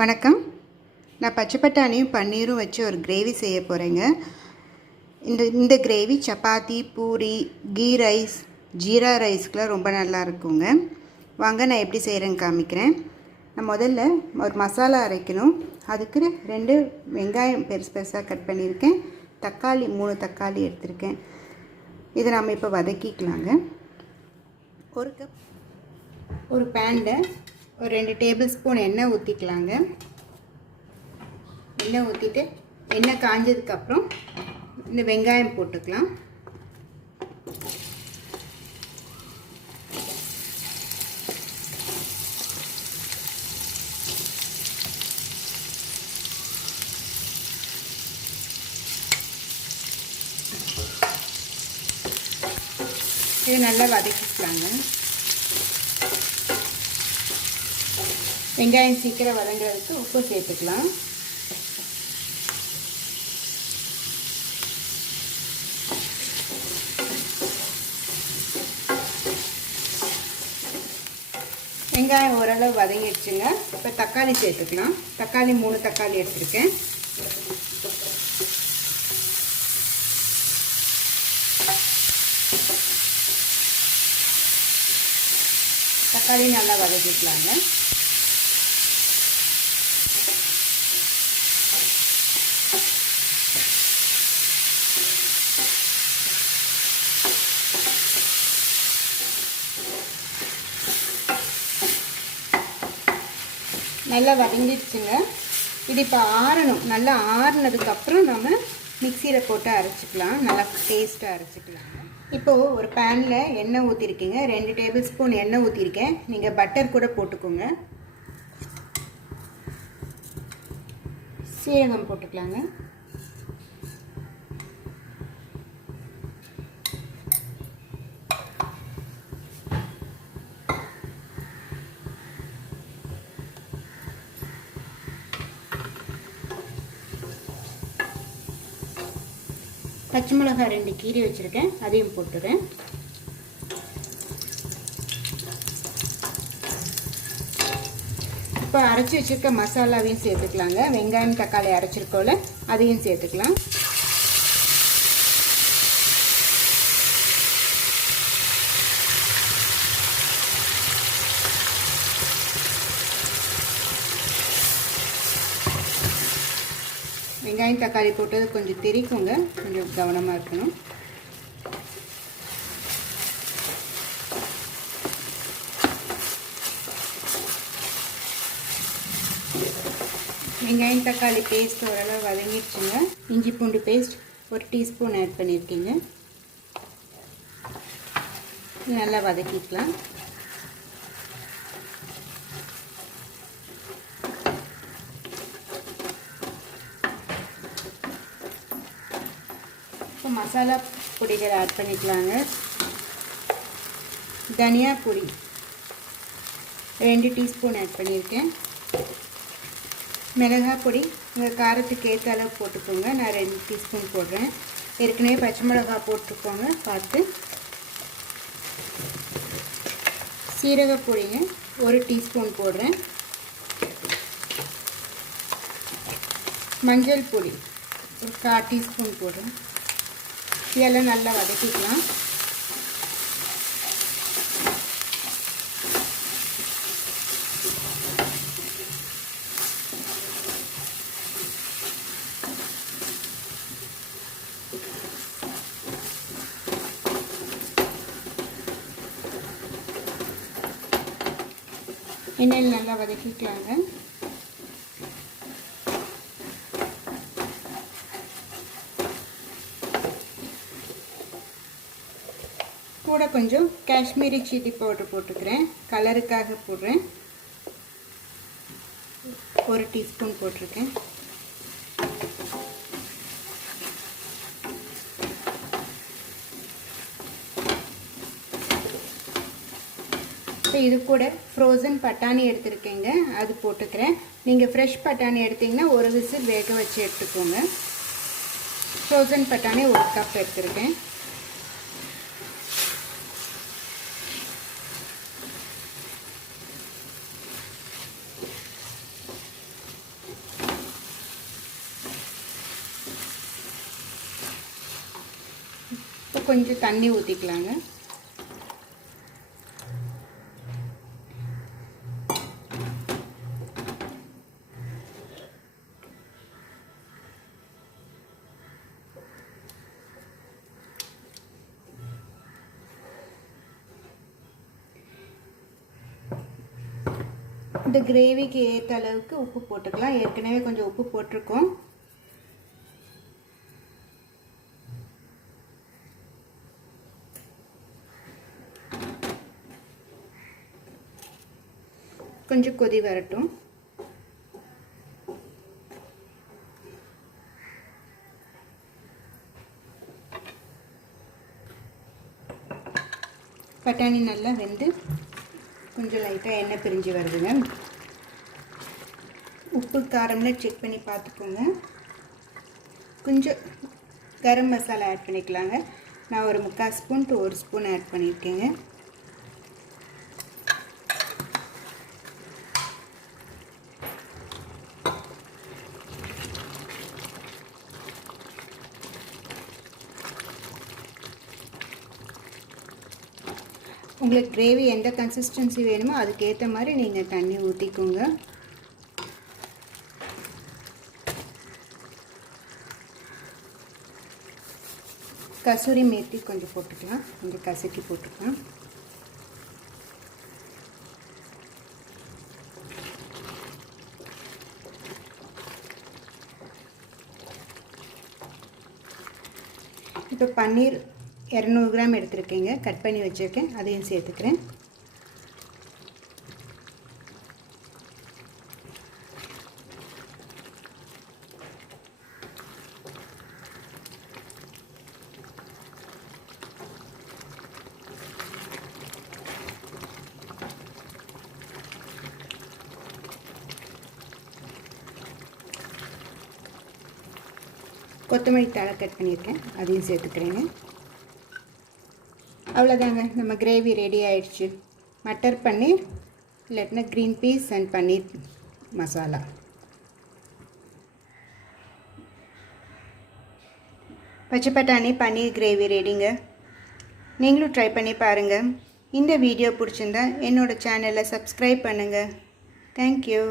வணக்கம். நான் பச்சை பட்டாணியும் பன்னீரும் வச்சு ஒரு கிரேவி செய்ய போகிறேங்க. இந்த gravy chapati, puri, ghee rice, jeera ரைஸ்க்குலாம் ரொம்ப நல்லா இருக்குங்க. வாங்க நான் எப்படி செய்கிறேன்னு காமிக்கிறேன். நான் முதல்ல ஒரு மசாலா அரைக்கணும். அதுக்கு 2 வெங்காயம் பெருசு பெருசாக கட் பண்ணியிருக்கேன். தக்காளி 3 தக்காளி எடுத்திருக்கேன். இதை நம்ம இப்போ வதக்கிக்கலாங்க. ஒரு பேனில் ஒரு 2 டேபிள் ஸ்பூன் எண்ணெய் ஊற்றிக்கலாங்க. எண்ணெய் ஊற்றிட்டு எண்ணெய் காஞ்சதுக்கப்புறம் இந்த வெங்காயம் போட்டுக்கலாம். இது நல்லா வதக்கிக்கலாங்க. வெங்காயம் சீக்கிரம் வதங்குறதுக்கு உப்பு சேர்த்துக்கலாம். வெங்காயம் ஓரளவு வதங்கிடுச்சுங்க. இப்போ தக்காளி சேர்த்துக்கலாம். தக்காளி 3 தக்காளி எடுத்துருக்கேன். தக்காளி நல்லா வதக்கிக்கலாங்க. நல்லா வதங்கிடுச்சுங்க. இது இப்போ ஆறணும். நல்லா ஆறுனதுக்கப்புறம் நம்ம மிக்சியில் போட்டு அரைச்சிக்கலாம். நல்லா டேஸ்ட்டாக அரைச்சிக்கலாம். இப்போது ஒரு பேனில் எண்ணெய் ஊற்றிருக்கீங்க. 2 டேபிள் ஸ்பூன் எண்ணெய் ஊற்றிருக்கேன். நீங்கள் பட்டர் கூட போட்டுக்கோங்க. சீரகம் போட்டுக்கலாங்க. பச்சை மிளகாய் 2 கீரி வச்சுருக்கேன். அதையும் போட்டுறேன். இப்போ அரைச்சி வச்சுருக்க மசாலாவையும் சேர்த்துக்கலாங்க. வெங்காயம் தக்காளி அரைச்சிருக்கோல அதையும் சேர்த்துக்கலாம். வெங்காயம் தக்காளி போட்டது கொஞ்சம் தெரிக்குங்க. கொஞ்சம் கவனமாக இருக்கணும். வெங்காயம் தக்காளி பேஸ்ட் ஓரளவு வதங்கிடுச்சுங்க. இஞ்சி பூண்டு பேஸ்ட் 1 டீஸ்பூன் ஆட் பண்ணியிருக்கீங்க. நல்லா வதக்கிக்கலாம். இப்போ மசாலா பொடிகள் ஆட் பண்ணிக்கலாங்க. தனியா பொடி 2 டீஸ்பூன் ஆட் பண்ணியிருக்கேன். மிளகாய் பொடி உங்கள் காரத்துக்கு ஏற்ற அளவு போட்டுக்கோங்க. நான் 2 டீஸ்பூன் போடுறேன். ஏற்கனவே பச்சை மிளகாய் போட்டுக்கோங்க பார்த்து. சீரக பொடிங்க 1 டீஸ்பூன் போடுறேன். மஞ்சள் பொடி ஒரு 1/4 டீஸ்பூன் போடுறேன். இதெல்லாம் நல்லா வதக்கிக்கலாம். எண்ணெயில் நல்லா வதக்கிக்கலாங்க. கூட கொஞ்சம் காஷ்மீரி சில்லி பவுடர் போட்டுக்கிறேன். கலருக்காக போடுறேன். 1 டீஸ்பூன் போட்டிருக்கேன். இப்போ இது கூட ஃப்ரோசன் பட்டாணி எடுத்துருக்கேங்க. அது போட்டுக்கிறேன். நீங்கள் ஃப்ரெஷ் பட்டாணி எடுத்திங்கன்னா 1 விசில் வேக வச்சு எடுத்துக்கோங்க. ஃப்ரோசன் பட்டாணி 1 கப் எடுத்துருக்கேன். கொஞ்சம் தண்ணி ஊற்றிக்கலாங்க. இந்த கிரேவிக்கு ஏற்ற அளவுக்கு உப்பு போட்டுக்கலாம். ஏற்கனவே கொஞ்சம் உப்பு போட்டிருக்கோம். கொஞ்சம் கொதி வரட்டும். பட்டாணி நல்லா வெந்து கொஞ்சம் லைட்டாக எண்ணெய் பிரிஞ்சு வருதுங்க. உப்பு காரம்லாம் செக் பண்ணி பார்த்துக்கோங்க. கொஞ்சம் கரம் மசாலா ஆட் பண்ணிக்கலாங்க. நான் ஒரு 3/4 ஸ்பூன் to 1 ஸ்பூன் ஆட் பண்ணியிருக்கேங்க. உங்களுக்கு கிரேவி எந்த கன்சிஸ்டன்சி வேணுமோ அதுக்கேற்ற மாதிரி நீங்கள் தண்ணி ஊற்றிக்கோங்க. கசூரி மேத்தி கொஞ்சம் போட்டுக்கலாம். கொஞ்சம் கசக்கி போட்டுக்கலாம். இப்போ பன்னீர் 200 கிராம் எடுத்துருக்கேங்க. கட் பண்ணி வச்சுருக்கேன். அதையும் சேர்த்துக்கிறேன். கொத்தமல்லி தழை கட் பண்ணியிருக்கேன். அதையும் சேர்த்துக்கிறேங்க. அவ்வளோதாங்க, நம்ம கிரேவி ரெடி ஆயிடுச்சு. மட்டர் பன்னீர் இல்லாட்டினா green peace and paneer masala. பச்சை பட்டாணி பன்னீர் கிரேவி ரெடிங்க. நீங்களும் ட்ரை பண்ணி பாருங்கள். இந்த வீடியோ பிடிச்சிருந்தா என்னோடய சேனலை சப்ஸ்கிரைப் பண்ணுங்கள். தேங்க்யூ.